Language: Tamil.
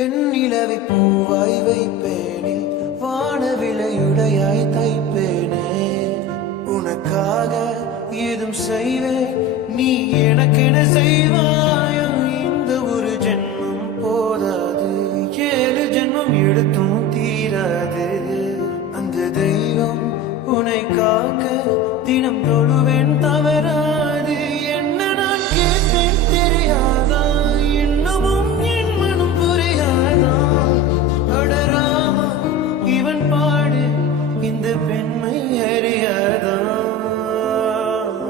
வெண்ணிலவை பூவாய் வைப்பேனே, வானவிலையுடையாய் தைப்பேனே. உனக்காக ஏதும் செய்வேன், நீ எனக்கென செய்வாய்.